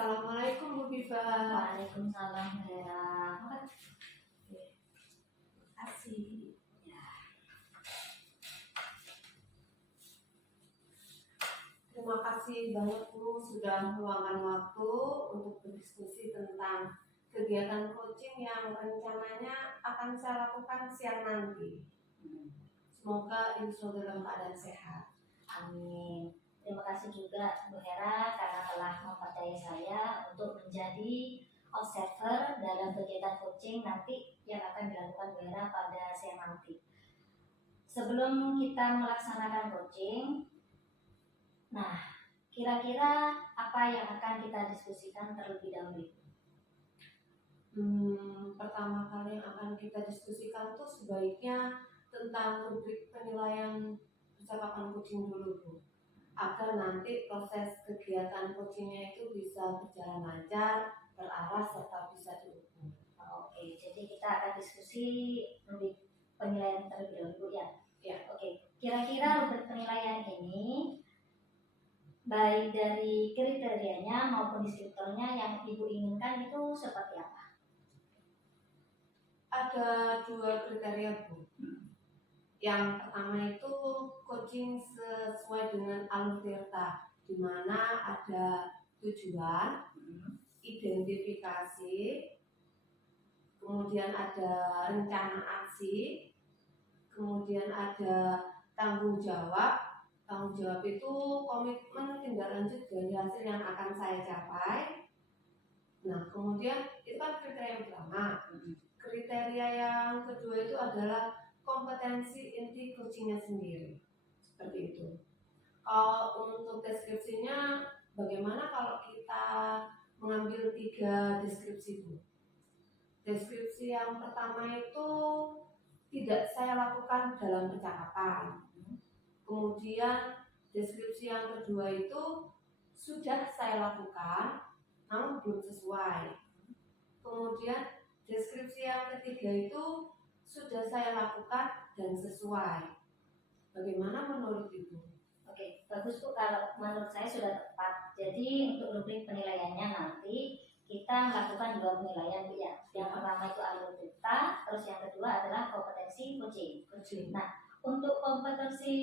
Assalamualaikum Bu Viva. Waalaikumsalam Hera. Terima kasih. Ya. Terima kasih banget Bu sudah meluangkan waktu untuk berdiskusi tentang kegiatan coaching yang rencananya akan saya lakukan siang nanti. Semoga insya Allah dalam keadaan sehat. Amin. Terima kasih juga Bu Hera karena telah mempercayai saya untuk menjadi observer dalam kegiatan coaching nanti yang akan dilakukan Bu Hera pada siang nanti. Sebelum kita melaksanakan coaching, nah kira-kira apa yang akan kita diskusikan terlebih dahulu? Pertama kali yang akan kita diskusikan tuh sebaiknya tentang rubrik penilaian percakapan coaching dulu Bu, agar nanti proses kegiatan coachingnya itu bisa berjalan lancar, terarah, serta bisa diukur. Oke, jadi kita akan diskusi rubrik penilaian terlebih dahulu ya. Ya. Oke, kira-kira rubrik penilaian ini baik dari kriterianya maupun deskriptornya yang Ibu inginkan itu seperti apa? Ada 2 kriteria Bu. Yang pertama itu coaching sesuai dengan alur Tirta, di mana ada tujuan, identifikasi, kemudian ada rencana aksi, kemudian ada tanggung jawab. Tanggung jawab itu komitmen tindak lanjut dari hasil yang akan saya capai. Nah, kemudian itu kan kriteria yang pertama. Kriteria yang kedua itu adalah kompetensi inti coachingnya sendiri. Seperti itu. Kalau untuk deskripsinya, bagaimana kalau kita mengambil 3 deskripsi Bu? Deskripsi yang pertama itu tidak saya lakukan dalam percakapan. Kemudian deskripsi yang kedua itu sudah saya lakukan namun belum sesuai. Kemudian deskripsi yang ketiga itu sudah saya lakukan dan sesuai. Bagaimana menurut Ibu? Oke, bagus Bu, kalau menurut saya sudah tepat. Jadi untuk rubrik penilaiannya nanti kita melakukan 2 penilaian Bu ya. Yang pertama itu alur Tirta, terus yang kedua adalah kompetensi coaching. Nah, untuk kompetensi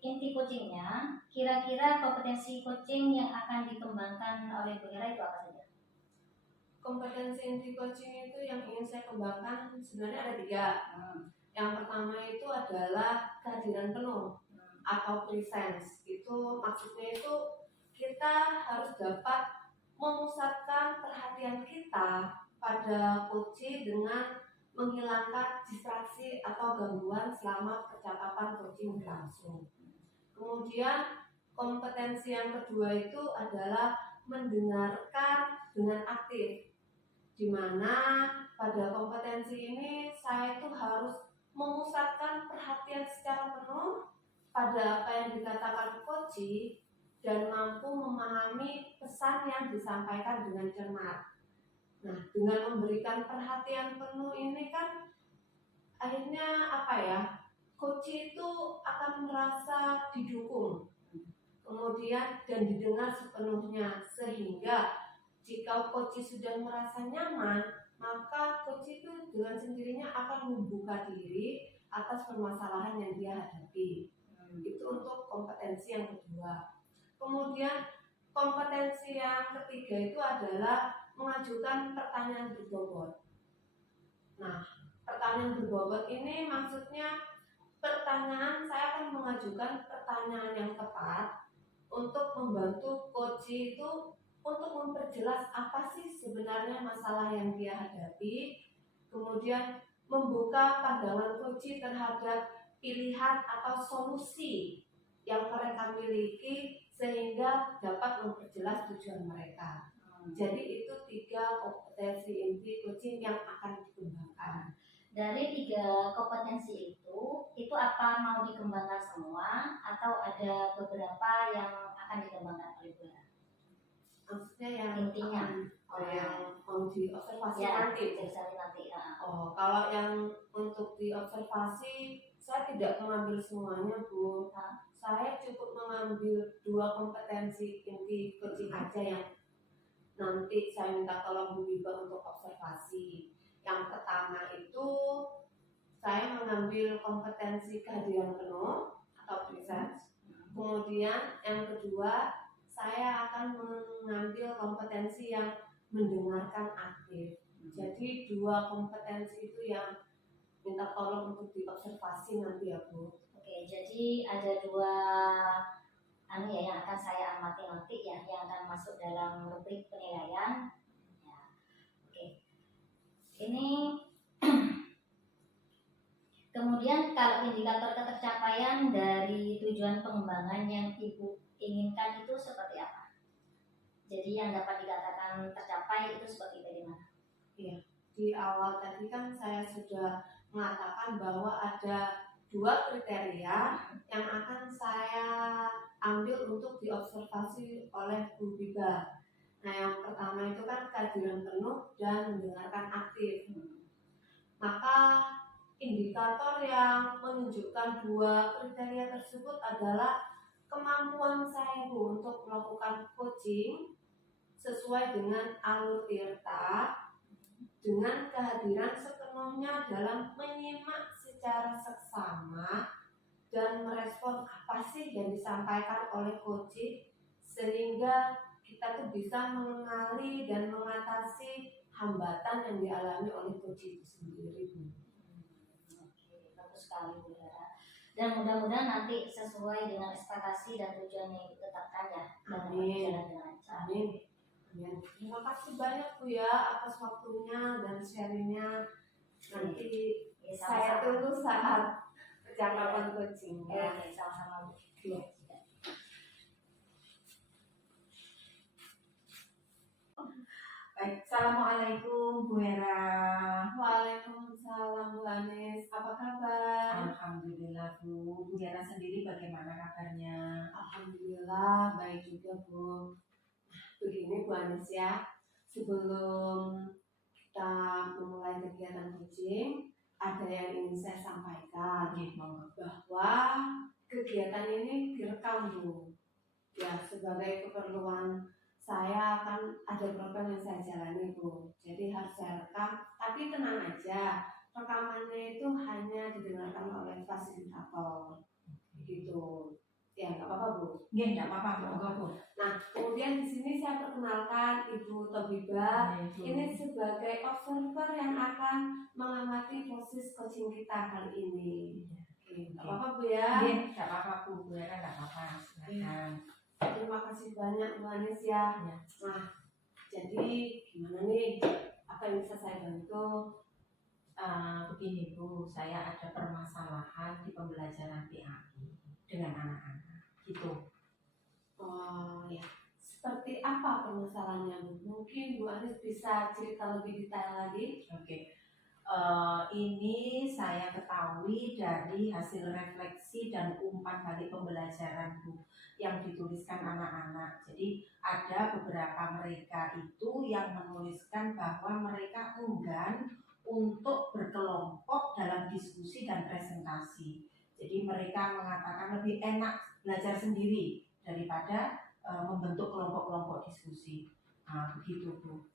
inti coachingnya, kira-kira kompetensi coaching yang akan dikembangkan oleh Bu Hera itu apa saja? Kompetensi inti coaching itu yang ingin saya kembangkan sebenarnya ada 3. Yang pertama itu adalah kehadiran penuh atau presence. Itu maksudnya itu kita harus dapat memusatkan perhatian kita pada coaching dengan menghilangkan distraksi atau gangguan selama percakapan coaching berlangsung. Kemudian kompetensi yang kedua itu adalah mendengarkan dengan aktif, di mana pada kompetensi ini saya itu harus memusatkan perhatian secara penuh pada apa yang dikatakan coach dan mampu memahami pesan yang disampaikan dengan cermat. Nah, dengan memberikan perhatian penuh ini kan akhirnya coach itu akan merasa didukung, kemudian dan didengar sepenuhnya, sehingga jika coach sudah merasa nyaman, maka coach itu dengan sendirinya akan membuka diri atas permasalahan yang dia hadapi. Itu untuk kompetensi yang kedua. Kemudian kompetensi yang ketiga itu adalah mengajukan pertanyaan berbobot. Nah, pertanyaan berbobot ini maksudnya pertanyaan, saya akan mengajukan pertanyaan yang tepat untuk membantu coach itu untuk memperjelas apa sih sebenarnya masalah yang dia hadapi, kemudian membuka pandangan coach terhadap pilihan atau solusi yang mereka miliki sehingga dapat memperjelas tujuan mereka. Jadi itu 3 kompetensi inti coaching yang akan dikembangkan. Dari 3 kompetensi itu apa mau dikembangkan semua atau ada beberapa yang akan dikembangkan oleh Bu Hera? Maksudnya yang intinya yang mau diobservasi ya, nanti. Kalau yang untuk diobservasi saya tidak mengambil semuanya Bu. Saya cukup mengambil 2 kompetensi inti coaching aja yang nanti saya minta tolong Bu Biba untuk observasi. Yang pertama itu saya mengambil kompetensi kehadiran penuh atau presence. Kemudian yang kedua saya akan mengambil kompetensi yang mendengarkan aktif. Jadi 2 kompetensi itu yang minta tolong untuk diobservasi nanti ya Bu. Oke, jadi ada 2 yang akan saya amati nanti ya, yang akan masuk dalam rubrik penilaian. Ya. Oke. Ini kemudian kalau indikator ketercapaian dari tujuan pengembangan yang Ibu inginkan itu seperti apa? Jadi yang dapat dikatakan tercapai itu seperti bagaimana? Iya, di awal tadi kan saya sudah mengatakan bahwa ada 2 kriteria yang akan saya ambil untuk diobservasi oleh Bu Biba. Nah, yang pertama itu kan kehadiran penuh dan mendengarkan aktif. Maka indikator yang menunjukkan 2 kriteria tersebut adalah kemampuan saya Bu untuk melakukan coaching sesuai dengan alur tirta dengan kehadiran sepenuhnya dalam menyimak secara seksama dan merespon apa sih yang disampaikan oleh coaching sehingga kita tuh bisa mengenali dan mengatasi hambatan yang dialami oleh coaching itu sendiri. Oke, bagus sekali Bu Hera. Dan mudah-mudahan nanti sesuai dengan ekspektasi dan tujuan yang ditetapkan ya. Amin. Jalan dengan lancar. Amin. Ya, terima kasih banyak Bu ya atas waktunya dan sharingnya. Nanti Ya, saya tunggu saat percakapan coaching. Oke, sama-sama Bu. Ya. Baik, Assalamualaikum Bu Hera. Waalaikumsalam Bu Anis, apa kabar? Alhamdulillah Bu. Bu Hera sendiri bagaimana kabarnya? Alhamdulillah baik juga Bu. Begini Bu Anis ya, sebelum kita memulai kegiatan coaching, ada yang ingin saya sampaikan bahwa kegiatan ini direkam Bu. Ya, sebagai keperluan saya akan ada program yang saya jalani Bu. Jadi harus saya rekam, tapi tenang aja, rekamannya itu hanya didengarkan oleh fasilitator. Gitu. Ya, nggak apa-apa Bu. Iya, nggak apa-apa Bu. Nah, kemudian di sini saya perkenalkan Ibu Tobiba. Ini sebagai observer yang akan mengamati proses coaching kita kali ini. Oke, nggak apa-apa Bu ya. Iya, nggak apa-apa Bu Hera, nggak apa-apa. Silakan. Terima kasih banyak Bu Anis ya. Nah, jadi gimana nih? Apa yang bisa saya bantu? Begini Bu, saya ada permasalahan di pembelajaran PAI dengan anak-anak. Gitu. Oh ya, seperti apa permasalahannya Bu? Mungkin Bu Anis bisa cerita lebih detail lagi. Oke. Ini saya ketahui dari hasil refleksi dan umpan balik pembelajaran Bu yang dituliskan anak-anak. Jadi ada beberapa mereka itu yang menuliskan bahwa mereka enggan untuk berkelompok dalam diskusi dan presentasi. Jadi mereka mengatakan lebih enak belajar sendiri daripada membentuk kelompok-kelompok diskusi. Nah, begitu Bu.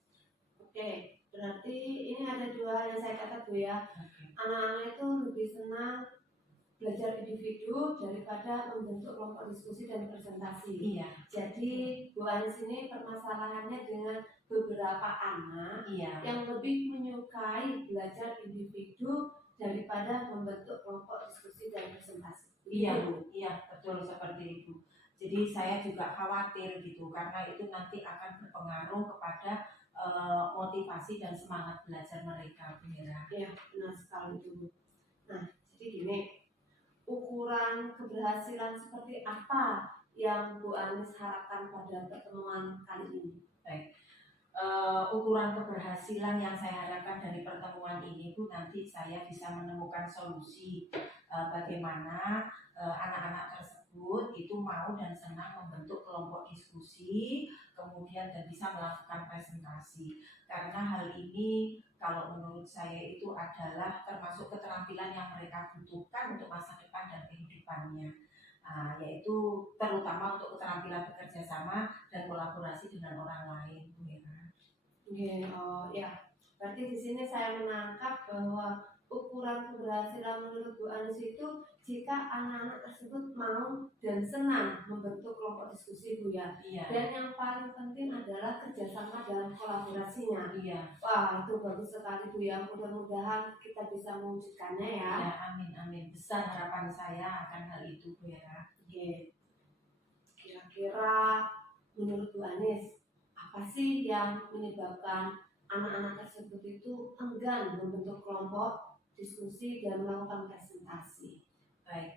Oke, berarti ini ada 2 hal yang saya catat Bu ya. Anak-anak itu lebih senang belajar individu daripada membentuk kelompok diskusi dan presentasi. Iya. Jadi Bu Anis ini permasalahannya dengan beberapa anak yang lebih menyukai belajar individu daripada membentuk kelompok diskusi dan presentasi. Iya Bu, iya betul seperti itu. Jadi saya juga khawatir gitu karena itu nanti akan berpengaruh kepada motivasi dan semangat belajar mereka Bu Hera. Iya, benar sekali itu Bu. Nah, jadi gini, ukuran keberhasilan seperti apa yang Bu Anis harapkan pada pertemuan kali ini? Baik, ukuran keberhasilan yang saya harapkan dari pertemuan ini Bu, nanti saya bisa menemukan solusi bagaimana anak-anak tersebut itu mau dan senang membentuk kelompok diskusi, kemudian dan bisa melakukan presentasi. Karena hal ini kalau menurut saya itu adalah termasuk keterampilan yang mereka butuhkan untuk masa depan dan kehidupannya, yaitu terutama untuk keterampilan bekerja sama dan kolaborasi dengan orang lain Bu Hera. Anies itu jika anak-anak tersebut mau dan senang membentuk kelompok diskusi Bu ya. Iya. Dan yang paling penting adalah kerjasama dalam kolaborasinya. Iya. Wah, itu bagus sekali Bu ya. Mudah-mudahan kita bisa mewujudkannya ya. Ya, amin amin. Besar harapan saya akan hal itu Bu ya. Oke. Kira-kira menurut Bu Anies, apa sih yang menyebabkan anak-anak tersebut itu enggan membentuk kelompok diskusi dan melakukan presentasi? Baik,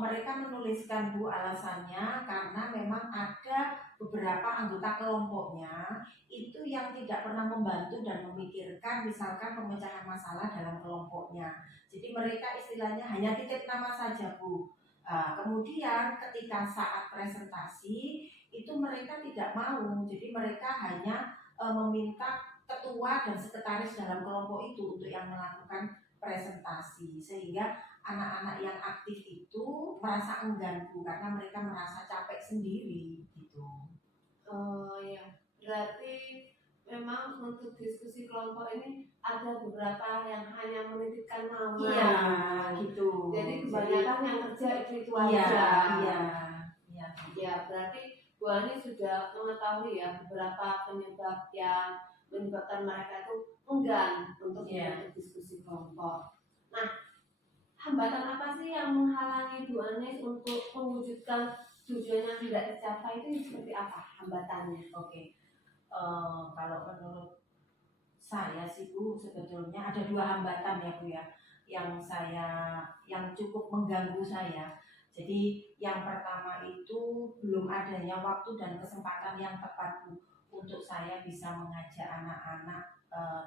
mereka menuliskan Bu alasannya karena memang ada beberapa anggota kelompoknya itu yang tidak pernah membantu dan memikirkan misalkan pemecahan masalah dalam kelompoknya. Jadi mereka istilahnya hanya titip nama saja Bu. Kemudian ketika saat presentasi itu mereka tidak mau, jadi mereka hanya meminta ketua dan sekretaris dalam kelompok itu untuk yang melakukan presentasi, sehingga anak-anak yang aktif itu merasa enggan Bu karena mereka merasa capek sendiri gitu. Oh ya, berarti memang untuk diskusi kelompok ini ada beberapa yang hanya menitipkan nama. Iya, gitu. Jadi kebanyakan yang kerja itu aja. Iya. Ya, berarti Bu Ani sudah mengetahui ya beberapa penyebab yang menyebabkan mereka itu enggan untuk membentuk diskusi kelompok. Nah, hambatan apa sih yang menghalangi Bu Anies untuk mewujudkan tujuan yang tidak tercapai itu seperti apa hambatannya? Oke. Kalau menurut saya sih Bu, sebetulnya ada dua hambatan ya Bu ya, yang cukup mengganggu saya. Jadi yang pertama itu belum adanya waktu dan kesempatan yang tepat Bu untuk saya bisa mengajak anak-anak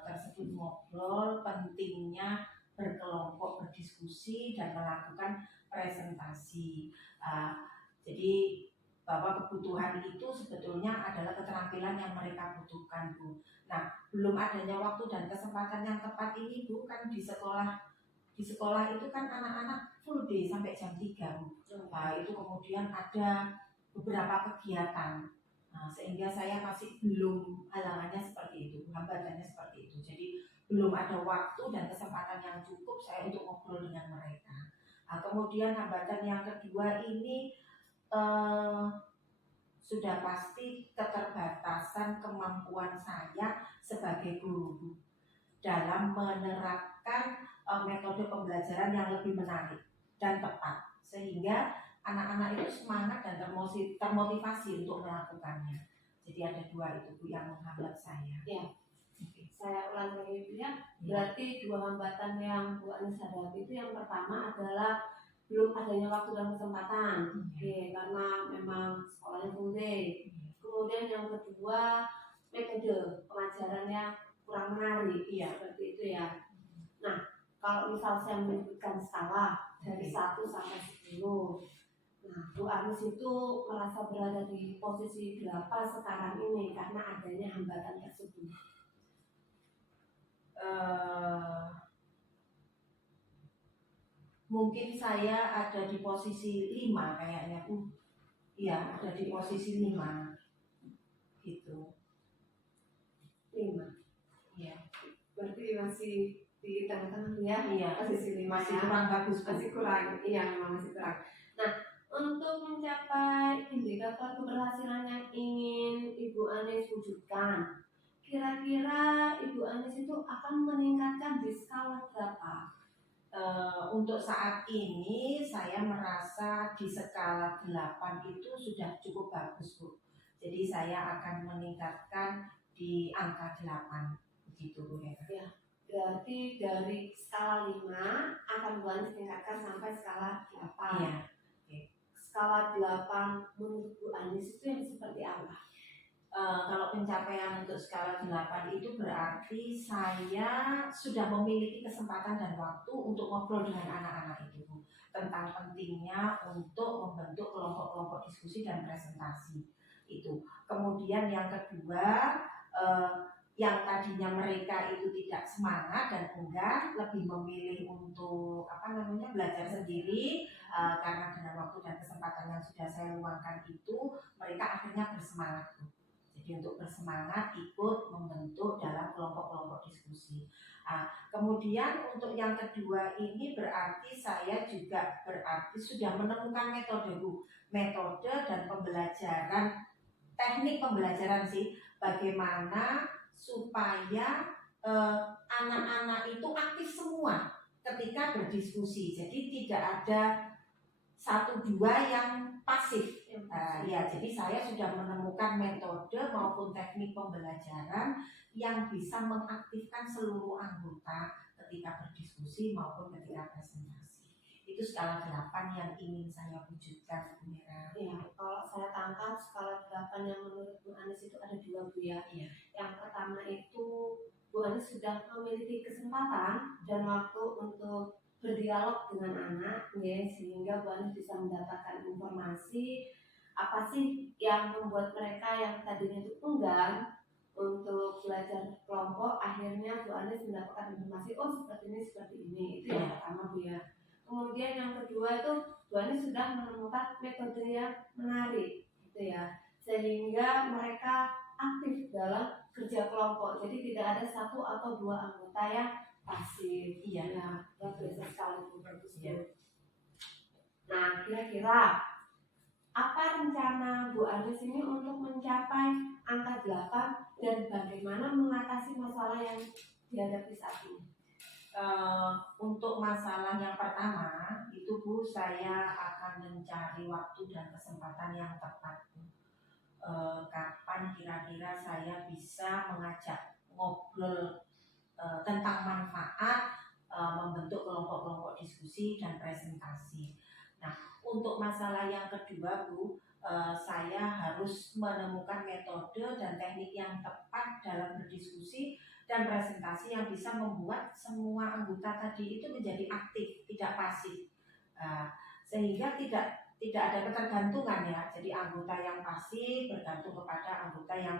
tersebut ngobrol pentingnya berkelompok, berdiskusi dan melakukan presentasi. Jadi bahwa kebutuhan itu sebetulnya adalah keterampilan yang mereka butuhkan Bu. Nah, belum adanya waktu dan kesempatan yang tepat ini Bu, kan di sekolah itu kan anak-anak full day sampai jam 3 Bu. Nah, itu kemudian ada beberapa kegiatan. Nah, sehingga saya masih belum halangannya seperti itu, hambatannya seperti itu. Jadi belum ada waktu dan kesempatan yang cukup saya untuk ngobrol dengan mereka. Nah, kemudian hambatan yang kedua ini sudah pasti keterbatasan kemampuan saya sebagai guru dalam menerapkan metode pembelajaran yang lebih menarik dan tepat sehingga anak-anak itu semangat dan termotivasi untuk melakukannya. Jadi ada dua itu Bu yang menghambat saya. Ya. Saya ulang lagi ya. Berarti dua hambatan yang Bu Anies hadapi itu yang pertama adalah belum adanya waktu dan kesempatan, karena memang sekolahnya full day. Kemudian yang kedua metode pengajarannya kurang menarik, seperti itu ya. Nah, kalau misal saya menyebutkan skala dari 1 sampai 10, nah Bu Anies itu merasa berada di posisi berapa sekarang ini karena adanya hambatan tersebut? Mungkin saya ada di posisi 5 kayaknya Bu. Iya, ada di posisi 5 gitu. 5. Iya. Berarti masih di tengah-tengah ya? Iya, posisi 5 masih ya? kurang bagus Bu. Masih kurang, iya memang masih kurang. Nah, untuk mencapai indikator keberhasilan yang ingin Ibu Anies wujudkan, kira-kira Ibu Anies itu akan meningkatkan di skala berapa? Untuk saat ini saya merasa di skala 8 itu sudah cukup bagus Bu. Jadi saya akan meningkatkan di angka 8 begitu Bu ya. Berarti dari skala 5 akan Bu Anies tingkatkan sampai skala 8. Iya. Skala 8 menurut Bu Anies itu yang seperti apa? Kalau pencapaian untuk skala 8 itu berarti saya sudah memiliki kesempatan dan waktu untuk ngobrol dengan anak-anak itu Bu, tentang pentingnya untuk membentuk kelompok-kelompok diskusi dan presentasi itu. Kemudian yang kedua, yang tadinya mereka itu tidak semangat dan enggan, lebih memilih untuk belajar sendiri, karena dengan waktu dan kesempatan yang sudah saya luangkan itu mereka akhirnya bersemangat Bu. Jadi untuk bersemangat ikut membentuk dalam kelompok-kelompok diskusi. Kemudian untuk yang kedua ini berarti saya juga berarti sudah menemukan metode Bu, metode dan pembelajaran, teknik pembelajaran sih, bagaimana supaya anak-anak itu aktif semua ketika berdiskusi. Jadi tidak ada satu dua yang pasif. Ya, jadi saya sudah menemukan metode maupun teknik pembelajaran yang bisa mengaktifkan seluruh anggota ketika berdiskusi maupun ketika presentasi. Itu skala 8 yang ingin saya wujudkan, Bu Mira. Ya, kalau saya tangkap skala 8 yang menurut Bu Anis itu ada 2, Bu ya. Iya. Yang pertama itu Bu Anis sudah memiliki kesempatan dan waktu untuk berdialog dengan anak, ya, sehingga Bu Anis bisa mendapatkan informasi apa sih yang membuat mereka yang tadinya itu enggan untuk belajar kelompok, akhirnya Bu Anis mendapatkan informasi, oh seperti ini, itu yang pertama Bu ya. Kemudian yang kedua itu Bu Anis sudah menemukan metode yang menarik, gitu ya, sehingga mereka aktif dalam kerja kelompok. Jadi tidak ada satu atau dua anggota yang pasif. Iya. Ya, luar biasa sekali Bu, bagus Bu. Nah, kira-kira apa rencana Bu Anis ini untuk mencapai angka 8 dan bagaimana mengatasi masalah yang dihadapi saat ini? Untuk masalah yang pertama itu Bu, saya akan mencari waktu dan kesempatan yang tepat. Kapan kira-kira saya bisa mengajak ngobrol tentang manfaat membentuk kelompok-kelompok diskusi dan presentasi. Nah, untuk masalah yang kedua Bu, saya harus menemukan metode dan teknik yang tepat dalam berdiskusi dan presentasi yang bisa membuat semua anggota tadi itu menjadi aktif, tidak pasif, sehingga tidak ada ketergantungan ya. Jadi anggota yang pasif bergantung kepada anggota yang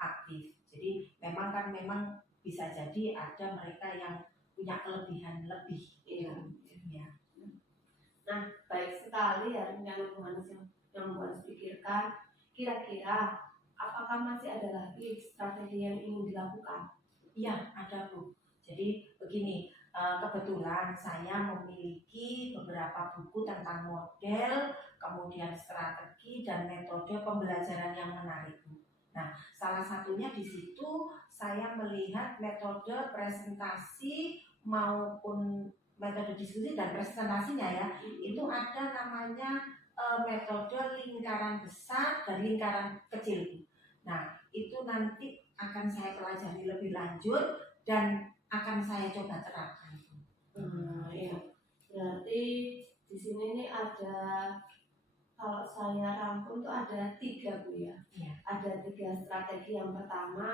aktif. Jadi memang bisa jadi ada mereka yang punya kelebihan lebih. Iya. Ya. Nah, baik sekali ya rencana Bu Anis yang Bu Anis pikirkan. Kira-kira apakah masih ada lagi strategi yang ingin dilakukan? Iya, ada Bu. Jadi begini, kebetulan saya memiliki beberapa buku tentang model, kemudian strategi dan metode pembelajaran yang menarik Bu. Nah, salah satunya di situ saya melihat metode presentasi maupun metode diskusi dan presentasinya ya, itu ada namanya metode lingkaran besar dan lingkaran kecil. Nah, itu nanti akan saya pelajari lebih lanjut dan akan saya coba terapkan. Iya. Berarti di sini nih ada, kalau saya rangkum tuh ada 3 Bu ya. Iya. Ada 3 strategi. Yang pertama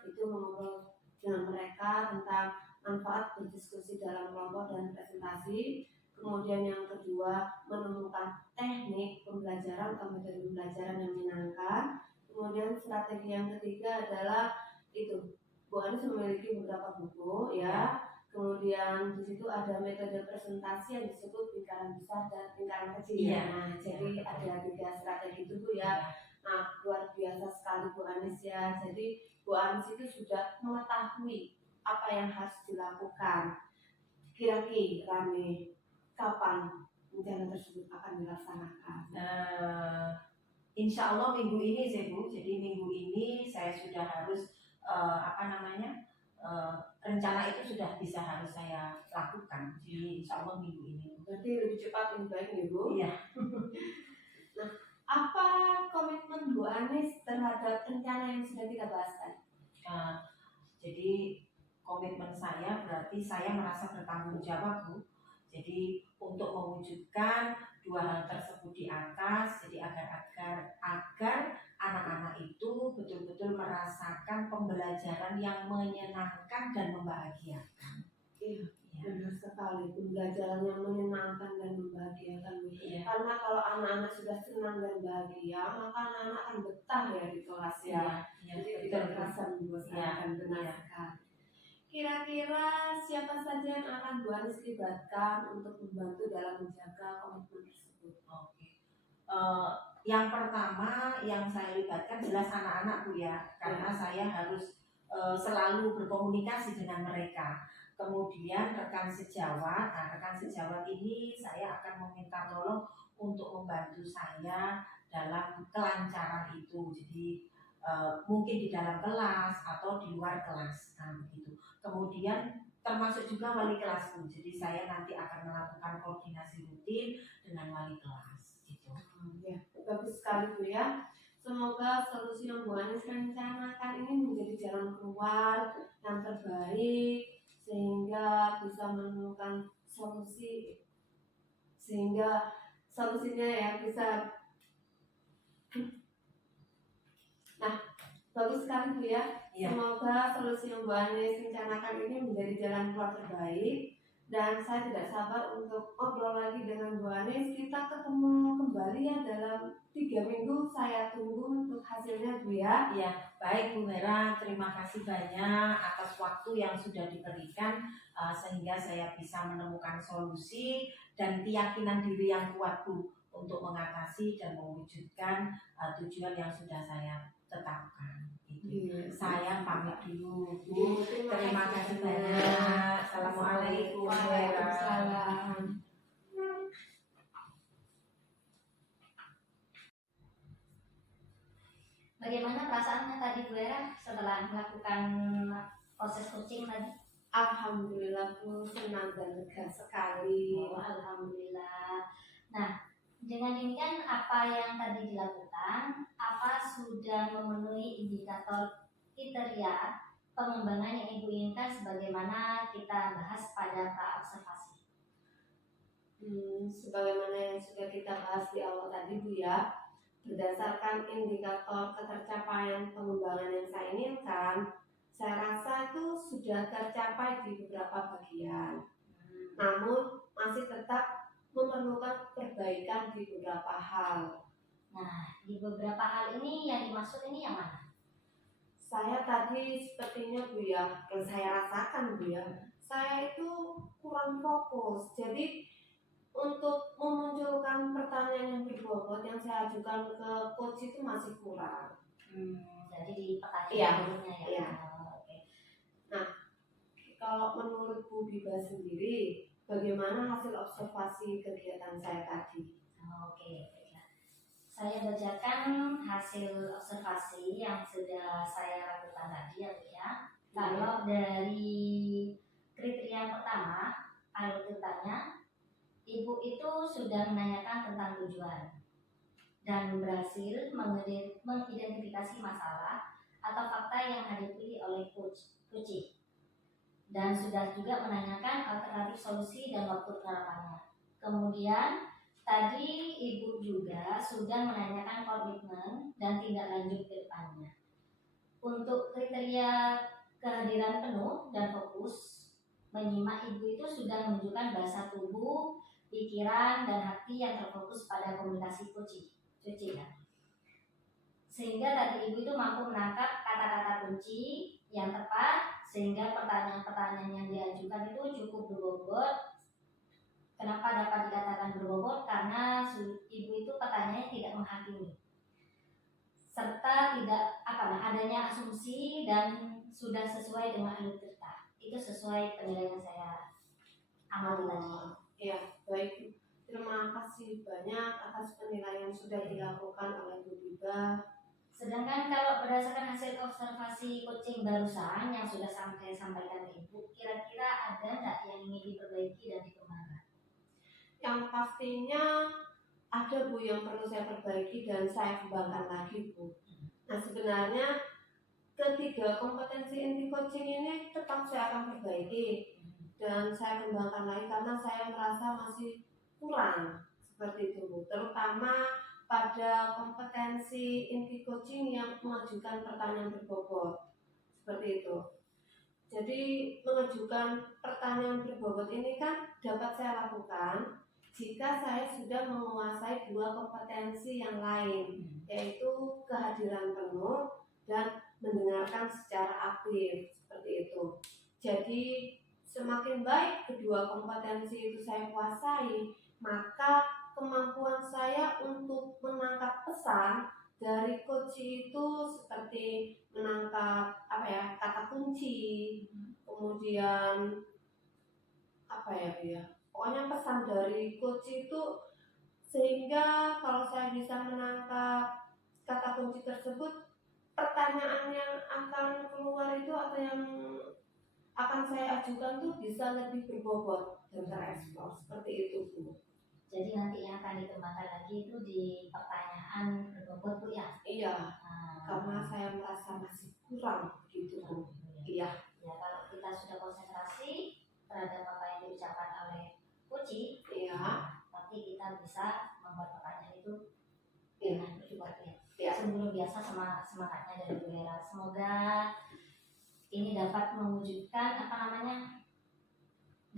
itu mengobrol dengan mereka tentang manfaat berdiskusi dalam kelompok dan presentasi. Kemudian yang kedua menemukan teknik pembelajaran atau metode pembelajaran yang menyenangkan. Kemudian strategi yang ketiga adalah itu, Bu Anis memiliki beberapa buku ya. Kemudian di situ ada metode presentasi yang disebut lingkaran besar dan lingkaran kecil. Iya. Nah, jadi ada 3 strategi itu Bu ya. Nah, luar biasa sekali Bu Anis ya. Jadi Bu Anis itu sudah mengetahui apa yang harus dilakukan. Kira-kira nih, kapan rencana tersebut akan dilaksanakan? Insya Allah minggu ini sih Bu. Jadi minggu ini saya sudah harus rencana itu sudah bisa harus saya lakukan. Jadi insya Allah minggu ini. Berarti lebih cepat lebih baik nih Bu. Iya. Nah, apa komitmen Bu Anis terhadap rencana yang sudah kita bahas tadi? Jadi komitmen saya berarti saya merasa bertanggung jawab Bu. Jadi untuk mewujudkan 2 hal tersebut di atas, jadi agar anak-anak itu betul-betul merasakan pembelajaran yang menyenangkan dan membahagiakan. Iya, benar sekali. Pembelajaran yang menyenangkan dan membahagiakan. Iya. Karena kalau anak-anak sudah senang dan bahagia, maka anak-anak akan betah ya di kelas ya. Jadi tidak terasa membosankan. Benar sekali. Kira-kira siapa saja yang akan Bu Anis libatkan untuk membantu dalam menjaga komitmen tersebut? Oke. Yang pertama yang saya libatkan jelas anak-anak Bu ya, karena saya harus selalu berkomunikasi dengan mereka. Kemudian rekan sejawat, nah rekan sejawat ini saya akan meminta tolong untuk membantu saya dalam kelancaran itu. Jadi mungkin di dalam kelas atau di luar kelas, nah begitu. Kemudian termasuk juga wali kelas Bu. Jadi saya nanti akan melakukan koordinasi rutin dengan wali kelas gitu. Ya, bagus sekali Bu ya. Semoga solusi yang Bu Anis rencanakan ini menjadi jalan keluar yang terbaik sehingga bisa menemukan solusi, sehingga solusinya ya bisa. Nah, bagus sekali Bu ya. Iya. Semoga solusi yang Bu Anis rencanakan ini menjadi jalan keluar terbaik. Dan saya tidak sabar untuk ngobrol lagi dengan Bu Anis. Kita ketemu kembali ya dalam 3 minggu. Saya tunggu untuk hasilnya Bu ya. Ya, baik Bu Hera, terima kasih banyak atas waktu yang sudah diberikan sehingga saya bisa menemukan solusi dan keyakinan diri yang kuat Bu untuk mengatasi dan mewujudkan tujuan yang sudah saya tetapkan. Saya pamit dulu Bu. Terima kasih banyak. Assalamualaikum. Waalaikumsalam. Bagaimana perasaannya tadi Bu Hera setelah melakukan proses coaching tadi? Alhamdulillah Bu, senang dan lega sekali. Oh, alhamdulillah. Nah, dengan ini kan apa yang tadi dilakukan, apa sudah memenuhi indikator kriteria pengembangan yang Ibu inginkan sebagaimana kita bahas pada pra-observasi? Sebagaimana yang sudah kita bahas di awal tadi Bu ya, berdasarkan indikator ketercapaian pengembangan yang saya inginkan, saya rasa itu sudah tercapai di beberapa bagian. Namun masih tetap memerlukan perbaikan di beberapa hal. Nah, di beberapa hal ini yang dimaksud ini yang mana? Saya tadi sepertinya Bu ya, yang saya rasakan Bu ya, saya itu kurang fokus. Jadi untuk memunculkan pertanyaan yang berbobot yang saya ajukan ke coach itu masih kurang. Jadi di pertanyaan Iya. sebelumnya ya. Iya. Oke. Nah, kalau menurut Bu Biba sendiri, bagaimana hasil observasi kegiatan saya tadi? Oke, baiklah. Saya bacakan hasil observasi yang sudah saya lakukan tadi ya Bu ya. Kalau dari kriteria pertama, alur bertanya, Ibu itu sudah menanyakan tentang tujuan dan berhasil mengidentifikasi masalah atau fakta yang dihadapi oleh coach, dan sudah juga menanyakan alternatif solusi dan waktu penerapannya. Kemudian tadi Ibu juga sudah menanyakan komitmen dan tindak lanjut ke depannya. Untuk kriteria kehadiran penuh dan fokus menyimak, Ibu itu sudah menunjukkan bahasa tubuh, pikiran, dan hati yang terfokus pada komunikasi coaching ya. Sehingga tadi Ibu itu mampu menangkap kata-kata kunci yang tepat, sehingga pertanyaan-pertanyaan yang diajukan itu cukup berbobot. Kenapa dapat dikatakan berbobot? Karena Ibu itu pertanyaannya tidak menghakimi, serta tidak adanya asumsi dan sudah sesuai dengan alur cerita. Itu sesuai penilaian saya amati tadi. Ya, baik. Terima kasih banyak atas penilaian yang sudah dilakukan oleh Bu Biba. Sedangkan kalau berdasarkan hasil observasi coaching barusan yang sudah saya sampaikan ke Ibu, kira-kira ada nggak yang ingin diperbaiki dan dikembangkan? Yang pastinya ada Bu yang perlu saya perbaiki dan saya kembangkan lagi Bu. Nah, sebenarnya ketiga kompetensi inti coaching ini tetap saya akan perbaiki dan saya kembangkan lagi karena saya merasa masih kurang seperti itu Bu. Terutama pada kompetensi inti coaching yang mengajukan pertanyaan berbobot seperti itu. Jadi mengajukan pertanyaan berbobot ini kan dapat saya lakukan jika saya sudah menguasai dua kompetensi yang lain, yaitu kehadiran penuh dan mendengarkan secara aktif seperti itu. Jadi semakin baik kedua kompetensi itu saya kuasai, maka kemampuan saya untuk menangkap pesan dari coach itu seperti menangkap kata kunci, kemudian pokoknya pesan dari coach itu, sehingga kalau saya bisa menangkap kata kunci tersebut, pertanyaan yang akan keluar itu atau yang akan saya ajukan tuh bisa lebih berbobot dan tereksplor seperti itu Bu. Jadi nanti yang akan dikembangkan lagi itu di pertanyaan berbobot Bu ya? Iya, karena saya merasa masih kurang gitu Bu. Iya. Ya, kalau kita sudah konsentrasi terhadap apa yang diucapkan oleh Puji, Iya. tapi kita bisa membuat pertanyaan itu Iya. dengan berbuat ya. Iya. Sebelum biasa semangatnya dari Bu Hera. Semoga ini dapat mewujudkan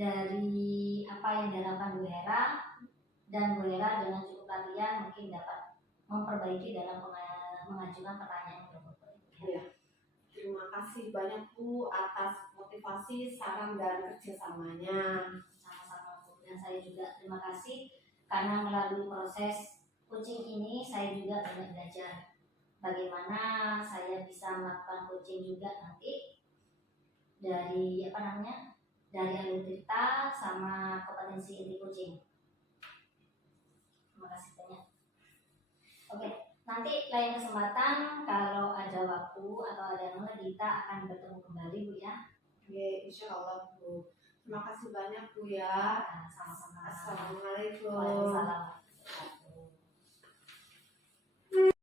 dari apa yang dilakukan Bu Hera, dan Bu Hera dengan cukup latihan mungkin dapat memperbaiki dalam mengajukan pertanyaan yang berbobot. Iya. Terima kasih banyak Bu atas motivasi, saran dan kerjasamanya. Sama-sama Bu, dan saya juga terima kasih karena melalui proses coaching ini saya juga banyak belajar bagaimana saya bisa melakukan coaching juga nanti dari dari alur cerita sama kompetensi inti coaching. Terima kasih banyak. Oke, nanti lain kesempatan kalau ada waktu atau ada kita akan bertemu kembali Bu ya. Oke, insya Allah Bu. Terima kasih banyak Bu ya. Sama-sama. Assalamualaikum. Waalaikumsalam.